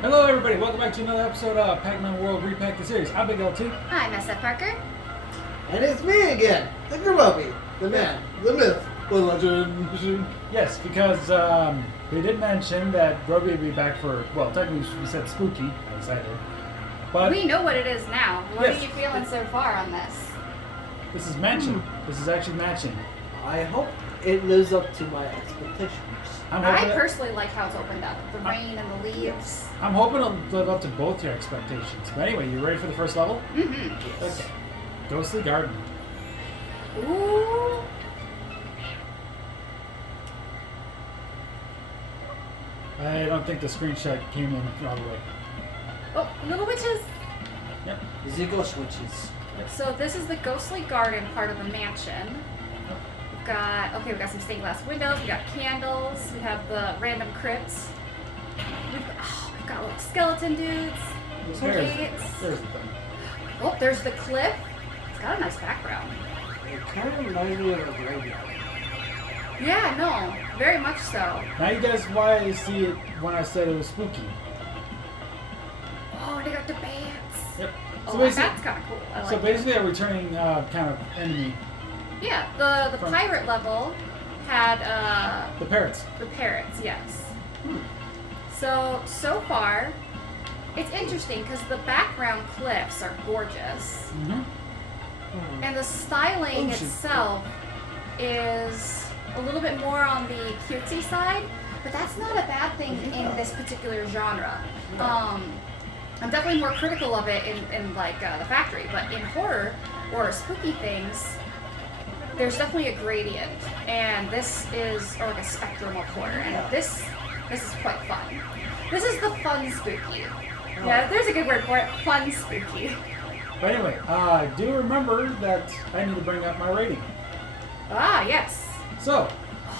Hello, everybody. Welcome back to another episode of Pac-Man World Re-Pac the series. I'm Big LT. I'm SFParker. And it's me again, DaGroby, the man, the myth, the legend. Yes, because we did mention that Groby would be back for, well, technically we said spooky. I decided. But We know what it is now. What Yes. are you feeling so far on this? this is matching. This is actually matching. I hope it lives up to my expectations. I'm I hoping, personally like how it's opened up. The rain and the leaves. I'm hoping it'll live up to both your expectations. But anyway, you ready for the first level? Mm-hmm. Yes. Okay. Ghostly Garden. Ooh. I don't think the screenshot came in all the way. Oh, little witches. Yep. Ezekiel switches. So this is the ghostly garden part of the mansion. We've got some stained glass windows. We got candles. We have the random crypts. We've got little skeleton dudes. Gates. There's the thing. Oh, there's the cliff. It's got a nice background. It kind of reminds me of a graveyard. Yeah, no, very much so. Now you guys why I see it when I said it was spooky. Oh, they got the bands. Yep. Oh, basically- that's kind of cool. I like So it. basically, a returning kind of enemy, Yeah, the From- pirate level had the parrots. the parrots, yes. So far, it's interesting because the background cliffs are gorgeous, Mm-hmm. and the styling Oh, shoot. itself is a little bit more on the cutesy side, but that's not a bad thing in this particular genre. I'm definitely more critical of it in like the factory, but in horror or spooky things, there's definitely a gradient, and this is or like a spectrum of horror, and this is quite fun. This is the fun spooky. Yeah, there's a good word for it. Fun spooky. But anyway, do remember that I need to bring up my rating. Ah, yes. So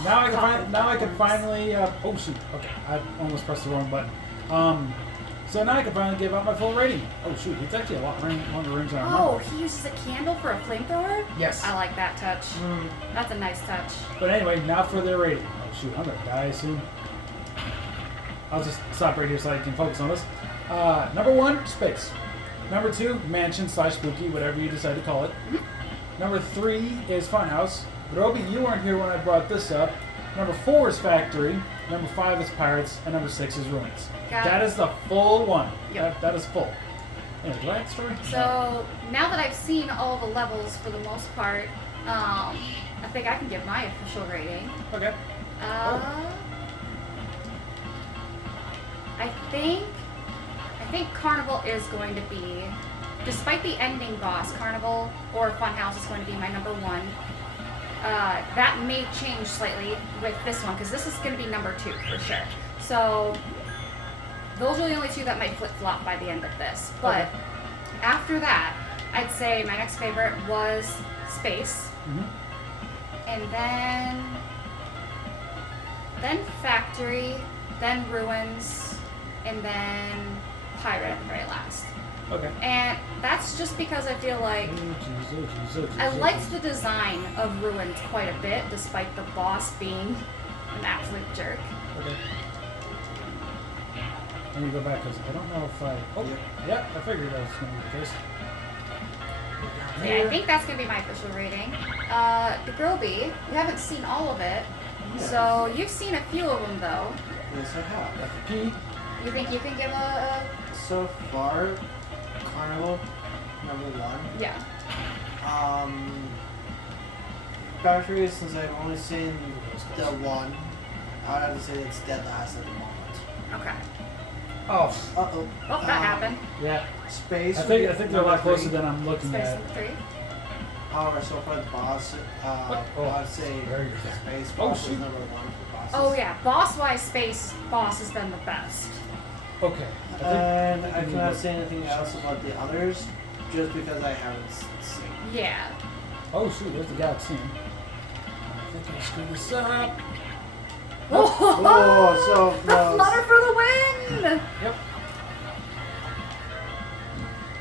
now I can Coffin now I can buttons. finally. Oh shoot! Okay, I almost pressed the wrong button. So now I can finally give out my full rating. Oh shoot! It's actually a lot longer range than I Oh, remember. he uses a candle for a flamethrower? Yes. I like that touch. That's a nice touch. But anyway, now for the rating. Oh shoot! I'm gonna die soon. I'll just stop right here so I can focus on this. Number 1, space. Number 2, mansion / spooky, whatever you decide to call it. Number 3 is funhouse. Roby, you weren't here when I brought this up. Number 4 is factory. Number 5 is pirates, and number 6 is ruins. Got That it. is the full one. Yep. That is full. Anyway, do I have the story? So now that I've seen all the levels for the most part, I think I can give my official rating. Okay. I think Carnival is going to be, despite the ending boss, Carnival or Funhouse is going to be my number 1. That may change slightly with this one because this is going to be number 2 for sure. So those are the only 2 that might flip-flop by the end of this. But Okay. after that, I'd say my next favorite was Space, and then Factory, then Ruins, and then Pirate at the very last. Okay. And that's just because I feel like I liked the design of Ruins quite a bit, despite the boss being an absolute jerk. Okay. Let me go back because I don't know if I. Oh, Yep. yeah, I figured that was going to be the case. So yeah, I think that's gonna be my official rating. DaGroby, you haven't seen all of it, so you've seen a few of them though. Yes, I have. P. You think you can give a So far, Carnival, number 1. yeah? Factory, since I've only seen the one, I would have to say it's dead last at the moment. Okay. Oh, Uh-oh. Oh, that happened. yeah. Space. I would be think they're a lot number closer 3. than I'm looking Space at. number 3. However, so far the boss, Oh, I'd say very good. Space Oh, boss is shoot. number 1 for bosses. Oh yeah, boss-wise, Space boss has been the best. Okay. And I cannot say anything else about the others, just because I haven't seen. Yeah. Oh shoot, there's the galaxy. I think I screwed this up. Oh, so the close. flutter for the win! Yep.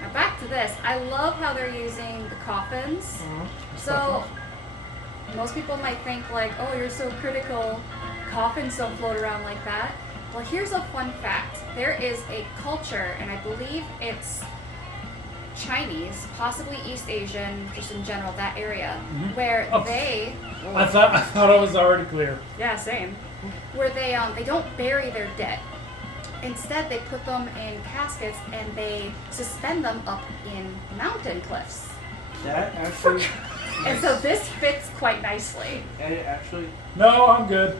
Now back to this. I love how they're using the coffins. Mhm. So most people might think like, oh, you're so critical. Coffins don't float around like that. Well, here's a fun fact. There is a culture, and I believe it's Chinese, possibly East Asian, just in general, that area, where they... I thought it was already clear. Yeah, same. Where they don't bury their dead. Instead, they put them in caskets and they suspend them up in mountain cliffs. That actually... And so this fits quite nicely. And it actually... No, I'm good.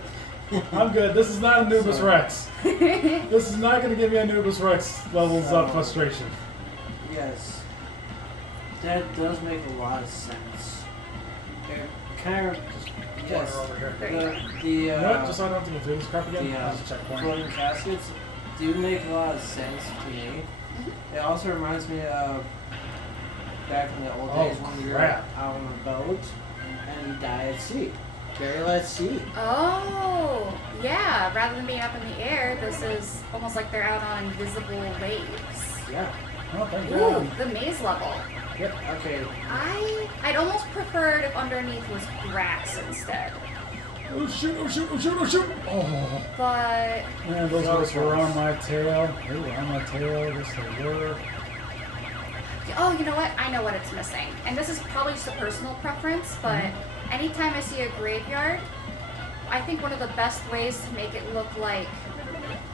I'm good. This is not Anubis Sorry. Rex. This is not going to give me Anubis Rex levels of frustration. Yes. That does make a lot of sense. It kind of... Yes. Over here. There you go. You know what? Just so I don't have to go through this crap again. The Just a checkpoint. floating caskets do make a lot of sense to me. It also reminds me of back in the old days when you were out on a boat and you die at sea. Burial at sea. Oh, yeah. Rather than being up in the air, this is almost like they're out on invisible waves. Yeah. Oh, thank Ooh, God. the maze level. Yep. Okay. I'd almost preferred if underneath was grass instead. Oh, shoot, oh, shoot, oh, shoot, oh, shoot. Oh. But Man, those guys were on my tail. They were on my tail. Yes, they were. oh, you know what? I know what it's missing. And this is probably just a personal preference, but anytime I see a graveyard, I think one of the best ways to make it look like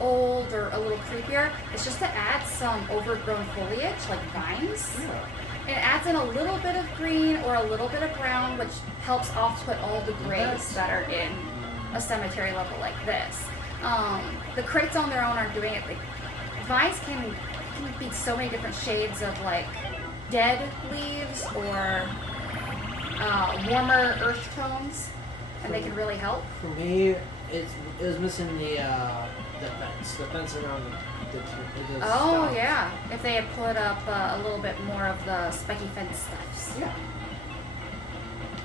old or a little creepier is just to add some overgrown foliage, like vines. Yeah. It adds in a little bit of green or a little bit of brown, which helps offput all the grays that are in a cemetery level like this. The crates on their own aren't doing it. Like, vines can be so many different shades of like dead leaves or warmer earth tones, and they can really help. For me, it was missing the fence around the Oh stump. yeah, if they had put up a little bit more of the spiky fence stuffs. Yeah.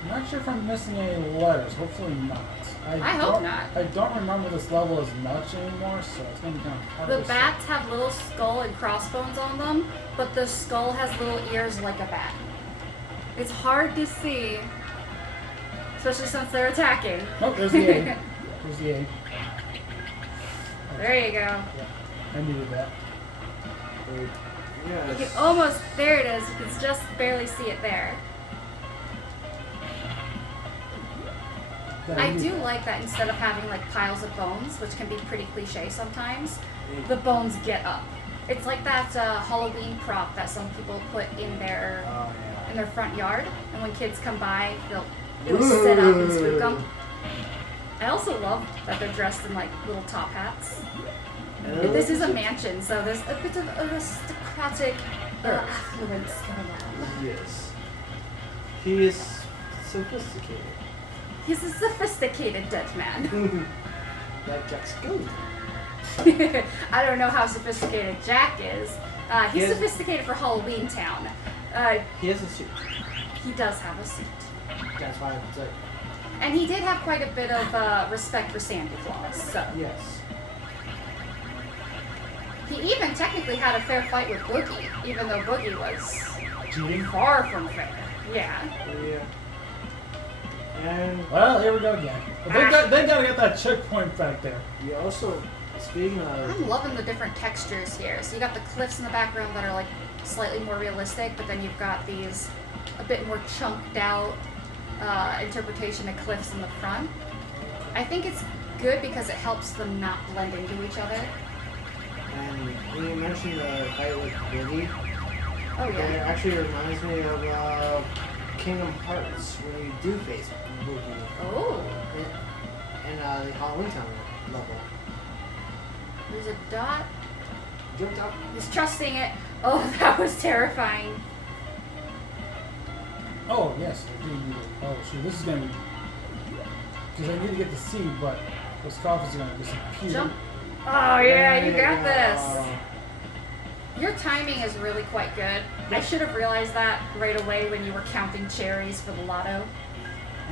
I'm not sure if I'm missing any letters. Hopefully not. I hope not. I don't remember this level as much anymore, so it's going to be kind of hard The to say. bats have little skull and crossbones on them, but the skull has little ears like a bat. It's hard to see, especially since they're attacking. Oh, there's the A. There's the A. There you go. Yeah, I needed that. You Yes. can almost, there it is. You can just barely see it there. I do like that instead of having like piles of bones, which can be pretty cliche sometimes, the bones get up. It's like that Halloween prop that some people put in their front yard, and when kids come by, it'll sit up and spook them. I also love that they're dressed in like little top hats. This is a mansion, so there's a bit of aristocratic affluence going on. Yes. He is sophisticated. He's a sophisticated dead man. Like Jack's goat. I don't know how sophisticated Jack is. He's Yes. sophisticated for Halloween Town. He has a suit. He does have a suit. That's why it's like, And he did have quite a bit of respect for Santa Claus, so. yes. He even technically had a fair fight with Boogie, even though Boogie was Cheating? far from fair. Yeah. Yeah. And Well, here we go again. But they got to get that checkpoint back there. you also, speaking of, I'm loving the different textures here. So you got the cliffs in the background that are like slightly more realistic, but then you've got these a bit more chunked out interpretation of cliffs in the front. I think it's good because it helps them not blend into each other. and when you mentioned the fight with Boogie, Oh it yeah. actually reminds me of Kingdom Hearts when you do face Boogie Oh, in the Halloween Town level. there's a dot. Jumped up. He's trusting it. Oh, that was terrifying. Oh, yes, I do need it. Oh, shoot, this is going to be... Because I need to get the seed, but those coffins are going to disappear. Jump. Oh yeah, you got this. Uh, Your timing is really quite good. I should have realized that right away when you were counting cherries for the lotto.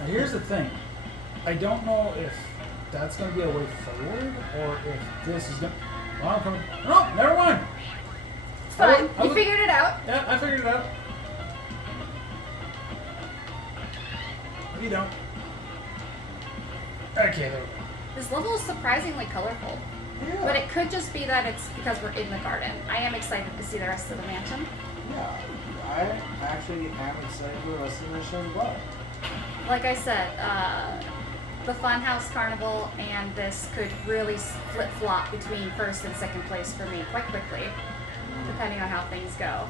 Now, here's the thing. I don't know if that's going to be a way forward, or if this is going to... Well, I'm coming... Oh, never mind. It's fine. I You was- figured it out. Yeah, I figured it out. You don't. Okay, there we go. This level is surprisingly colorful. Yeah. But it could just be that it's because we're in the garden. I am excited to see the rest of the mansion. Yeah. I actually am excited for the rest of the mission as well. Like I said, the Funhouse Carnival and this could really flip-flop between first and second place for me quite quickly, depending on how things go.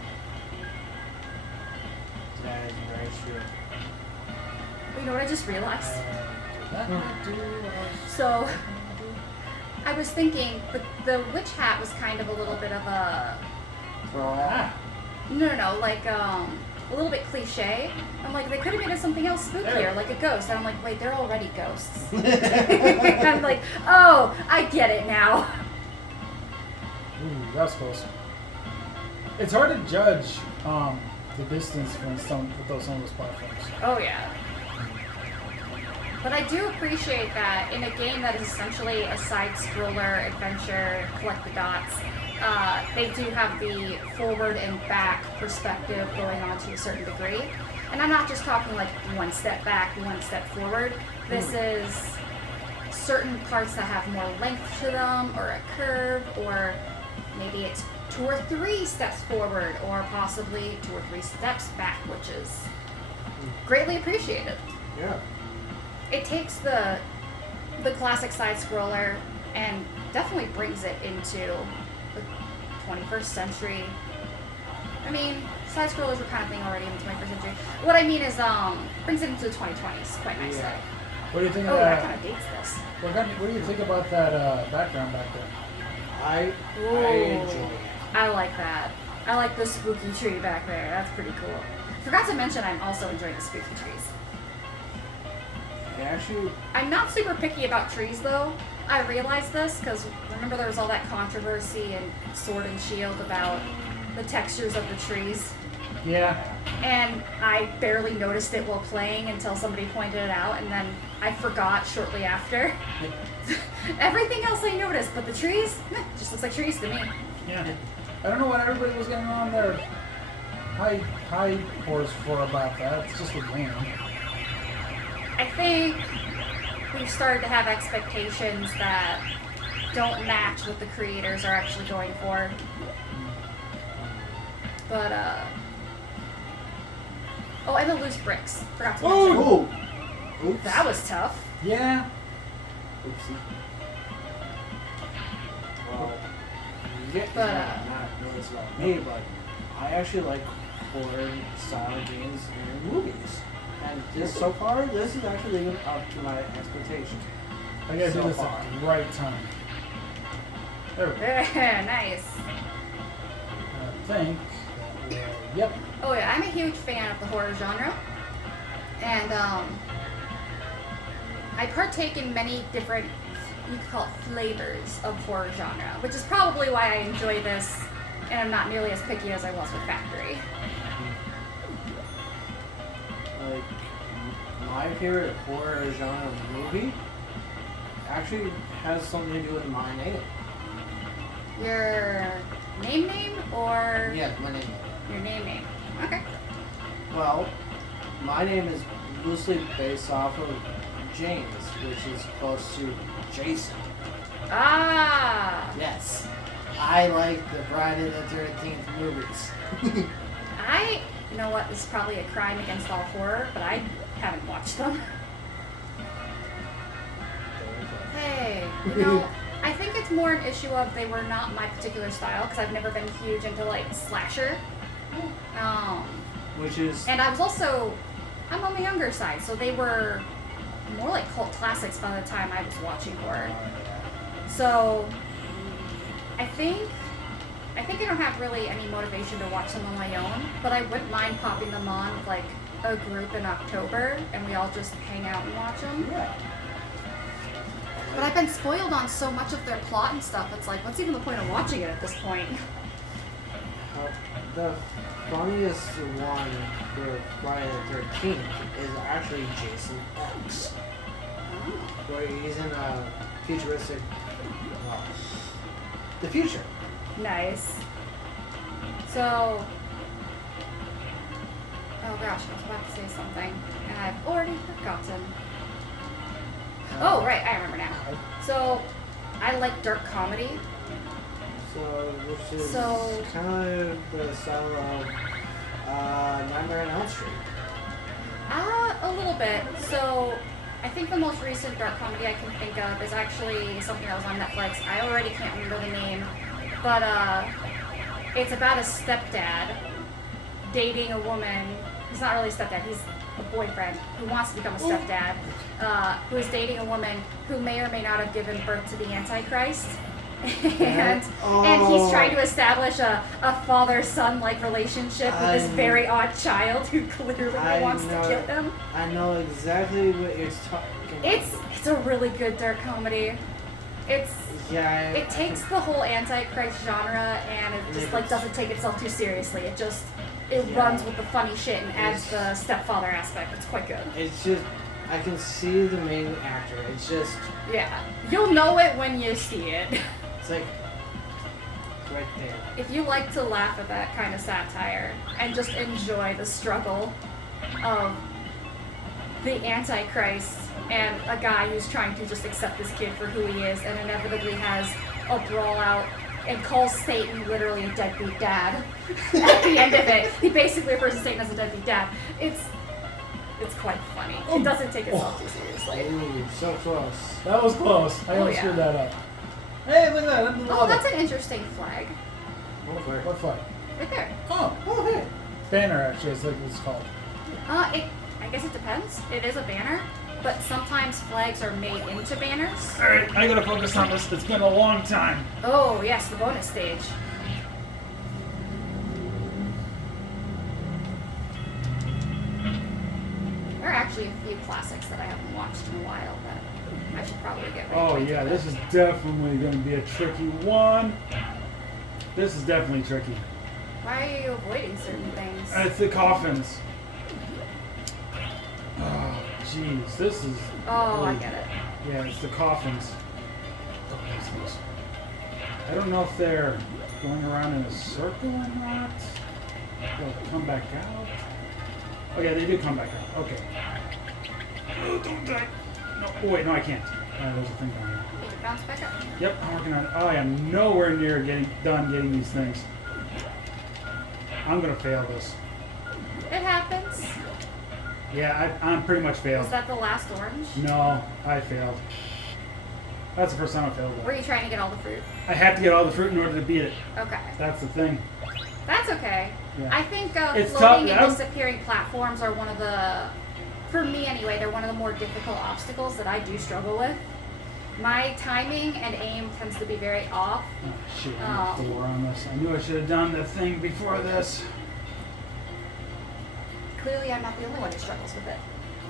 That is very true. You know what I just realized? Uh, So, I was thinking the witch hat was kind of a little bit of a For all no, like a little bit cliche. I'm like, they could have made it something else spookier, like a ghost. And I'm like, wait, they're already ghosts. I'm like, oh, I get it now. Ooh, that was close. It's hard to judge the distance from some of those platforms. Oh yeah. But I do appreciate that in a game that is essentially a side-scroller adventure, collect the dots, they do have the forward and back perspective going on to a certain degree. And I'm not just talking like one step back, one step forward. This is certain parts that have more length to them, or a curve, or maybe it's 2 or 3 steps forward, or possibly 2 or 3 steps back, which is greatly appreciated. Yeah. It takes the classic side scroller and definitely brings it into the 21st century. I mean, side scrollers were kind of thing already in the 21st century. What I mean is, brings it into the 2020s quite nicely. Yeah. What do you think Oh, of that that? kind of dates this. What do you think about that background back there? I Ooh. enjoy it. I like that. I like the spooky tree back there. That's pretty cool. Forgot to mention I'm also enjoying the spooky trees. Actually, I'm not super picky about trees though. I realized this because remember there was all that controversy in Sword and Shield about the textures of the trees. Yeah. And I barely noticed it while playing until somebody pointed it out, and then I forgot shortly after. Everything else I noticed, but the trees, just looks like trees to me. Yeah. I don't know what everybody was getting on their high horse for about that. It's just a game. I think we've started to have expectations that don't match what the creators are actually going for. But, oh, and the loose bricks. Forgot to mention. oh, oops. That was tough. Yeah. Oopsie. Well, yeah, it's But, not really about me, but I actually like horror style games and movies. And this so far, this is actually living up to my expectation. I gotta So do this far. at the right time. There we go. Nice. I think. Yep. Oh yeah, I'm a huge fan of the horror genre. And, I partake in many different, you could call it flavors of horror genre, which is probably why I enjoy this and I'm not nearly as picky as I was with Factory. Like, my favorite horror genre movie actually has something to do with my name. Your name or Yeah, my name. your name? Okay. Well, my name is loosely based off of James, which is close to Jason. Ah! Yes. I like the Friday the 13th movies. You know what, this is probably a crime against all horror, but I haven't watched them. Hey, you know, I think it's more an issue of they were not my particular style, because I've never been huge into, like, slasher. Which is... And I was also, I'm on the younger side, so they were more like cult classics by the time I was watching horror. So, I think I don't have really any motivation to watch them on my own, but I wouldn't mind popping them on with like a group in October, and we all just hang out and watch them. Yeah. But I've been spoiled on so much of their plot and stuff, it's like, what's even the point of watching it at this point? The funniest one for Friday the 13th is actually Jason X, where he's in a futuristic, well, the future. Nice. So, oh gosh, I was about to say something, and I've already forgotten. Oh, right, I remember now. So, I like dark comedy. So, which is So- kind of the style of Nightmare on Elm Street. A little bit. So, I think the most recent dark comedy I can think of is actually something that was on Netflix. I already can't remember the name, but it's about a stepdad dating a woman. He's not really a stepdad. He's a boyfriend who wants to become a stepdad, who is dating a woman who may or may not have given birth to the Antichrist. And he's trying to establish a father-son like relationship with this very odd child who clearly wants to kill him. I know exactly what you're talking about. It's a really good dark comedy. It takes the whole Antichrist genre and it just like doesn't take itself too seriously. It runs with the funny shit and adds the stepfather aspect. It's quite good. It's just, I can see the main actor. It's just, Yeah, you'll know it when you see it. it's like right there. If you like to laugh at that kind of satire and just enjoy the struggle of the Antichrist and a guy who's trying to just accept this kid for who he is and inevitably has a brawl out and calls Satan literally a deadbeat dad at the end of it. He basically refers to Satan as a deadbeat dad. It's quite funny. It doesn't take itself too seriously. Ooh, so close. That was close. I almost screwed that up. Hey, look at that. Oh, that's an interesting flag. What flag? Right there. Oh, hey. Banner, actually, is like what it's called. I guess it depends. It is a banner, but sometimes flags are made into banners. Alright, I gotta focus on this. It's been a long time. Oh, yes, the bonus stage. There are actually a few classics that I haven't watched in a while that I should probably get right Oh, into yeah, it. this is definitely gonna be a tricky one. This is definitely tricky. Why are you avoiding certain things? It's the coffins. Oh, jeez, this is. Oh, I get it. Yeah, it's the coffins. I don't know if they're going around in a circle or not. They'll come back out. Oh yeah, they do come back out. Okay. Oh, don't die. No, oh wait, no, I can't. There's a thing down here. Need to bounce back up. Yep, I'm working on it. Oh, I am nowhere near done getting these things. I'm gonna fail this. It happens. Yeah, I'm pretty much failed. Was that the last orange? No, I failed. That's the first time I failed Were that. you trying to get all the fruit? I have to get all the fruit in order to beat it. Okay. That's the thing. That's okay. Yeah. I think It's floating tough, and yeah. disappearing platforms are one of the, for me anyway, they're one of the more difficult obstacles that I do struggle with. My timing and aim tends to be very off. Oh, shit, I need 4 on this. I knew I should have done the thing before this. Clearly, I'm not the only one who struggles with it.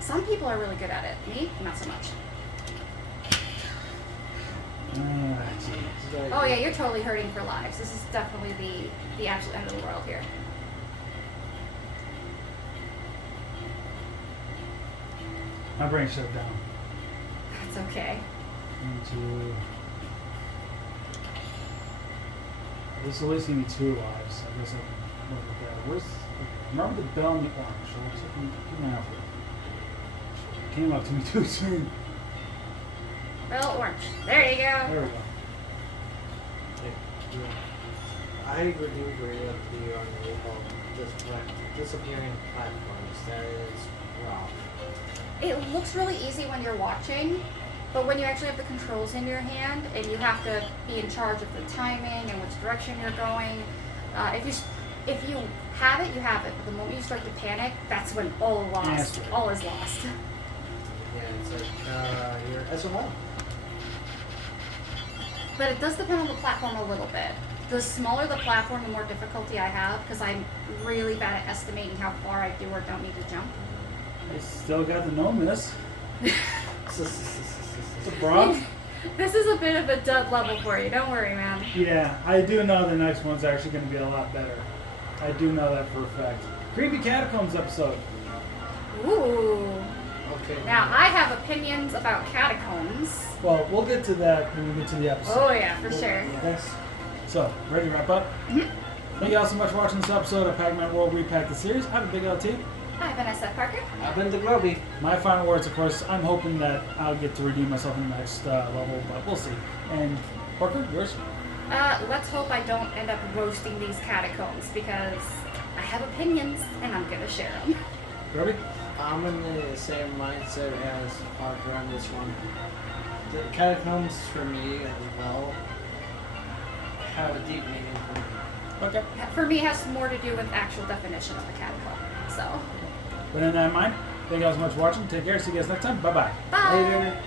Some people are really good at it. Me, not so much. Jeez. Oh yeah, you're totally hurting for lives. This is definitely the absolute end of the world here. My brain shut down. That's okay. 1, 2. This will at least give me 2 lives. I guess I can look at that. Where's? Remember the bell and the orange. So let's keep an eye out for it. Came up to me too soon. Well, orange. There you go. There we go. I do agree with you on the whole disappearing platforms. That is rough. It looks really easy when you're watching, but when you actually have the controls in your hand and you have to be in charge of the timing and which direction you're going, if you have it, you have it. But the moment you start to panic, that's when all is lost. Yeah, it's like you're SOL. But it does depend on the platform a little bit. The smaller the platform, the more difficulty I have, because I'm really bad at estimating how far I do or don't need to jump. I still got the no miss. It's a bronze. This is a bit of a dud level for you. Don't worry, man. Yeah, I do know the next one's actually going to be a lot better. I do know that for a fact. Creepy Catacombs episode. Ooh. Okay. Now, I have opinions about catacombs. Well, we'll get to that when we get to the episode. Oh, yeah, for sure. Yes. So, ready to wrap up? Mhm. Thank you all so much for watching this episode of Pac-Man World Re-Pac the series. I'm a big LT. I've been SFParker. I've been DaGroby. My final words, of course, I'm hoping that I'll get to redeem myself in the next level, but we'll see. And Parker, yours? Let's hope I don't end up roasting these catacombs because I have opinions and I'm gonna share them. Robbie? I'm in the same mindset as Parker on this one. The catacombs for me as well have a deep meaning for me. Okay. For me, it has more to do with actual definition of a catacomb. So, With that in mind, thank you all so much for watching. Take care. See you guys next time. Bye-bye. bye. Later.